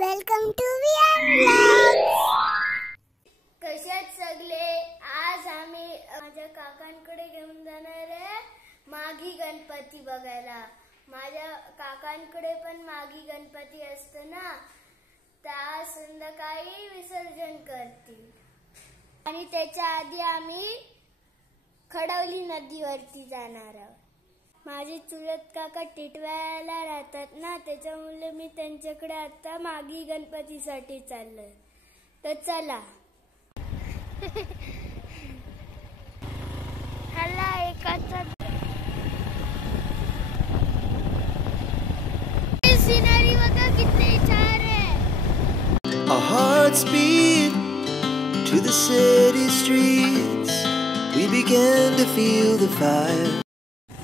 Welcome to vlogs. कशात सगळे आज आम्ही माझ्या काकांकडे घेऊन जाणार आहे माघी गणपती बघायला। माझ्या काकांकडे पण माघी गणपती असतो ना, त्या संध्याकाळी विसर्जन करतील आणि त्याच्या आधी आम्ही खडवली नदीवरती जाणार आहोत। माझे चुलत काका टिटवाळ्याला राहतात ना, त्याच्यामुळे मी त्यांच्याकडे आता माघी गणपतीसाठी चाललोय। तर चला। ह्याला एकाचा सिनरी बघा किती छान आहे। Our hearts beat to the city streets. We began to feel the fire.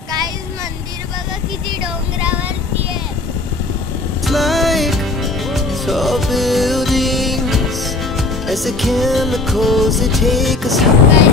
Guys मंदिर बघा किती डोंगरावरती आहे। Like tall buildings as the chemicals they take us high.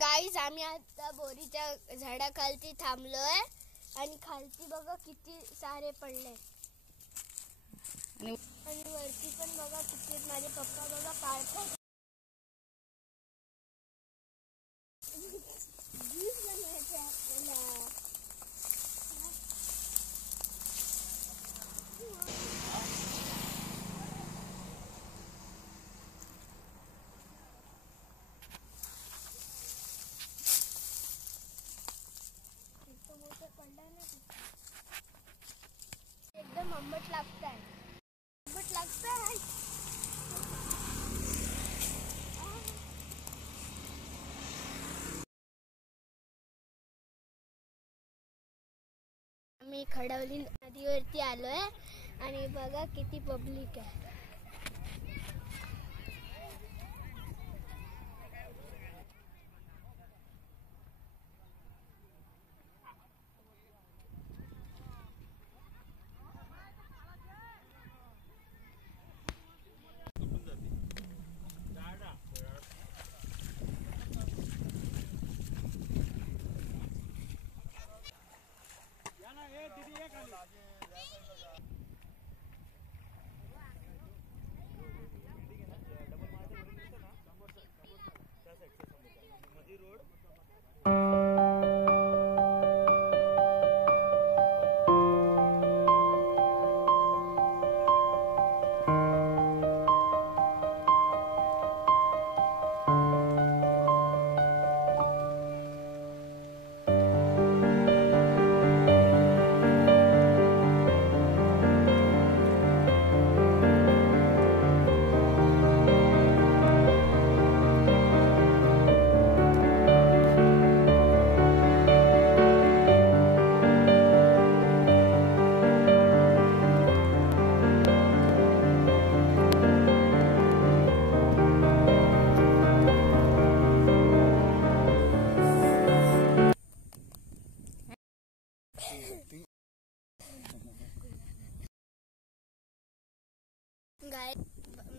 Guys आम्ही आता बोरीच्या झाडाखालती थांबलोय आणि खालती बघा किती सारे पडले आणि वरती पण बघा किती। माझे पप्पा बघा पाळतात। एकदम आंबट लागताय, आंबट लागताय। आम्ही खडवली नदीवरती आलोय आणि बघा किती पब्लिक आहे।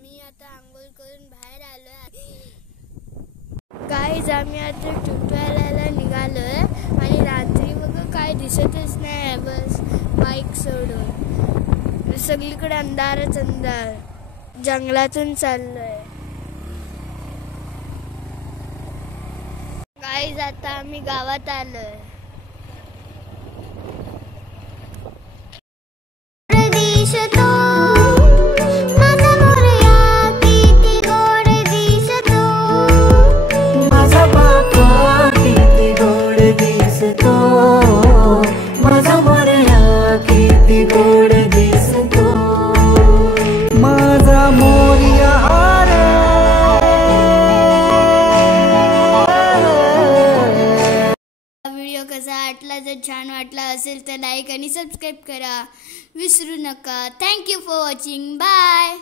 मी आता आंघोळ करून बाहेर आलोय। गाइस आम्ही आता टिटवाळ्याला निघालोय आणि रात्री बघा काय दिसतच नाही, बस बाईक सोडून सगळीकडे अंधारच अंधार। जंगलातून चाललोय। गाइस आता आम्ही गावात आलोय। व्हिडिओ कसा वाटला. जर छान वाटला असेल तर लाईक आणि सबस्क्राईब करा विसरू नका. Thank you for watching. बाय.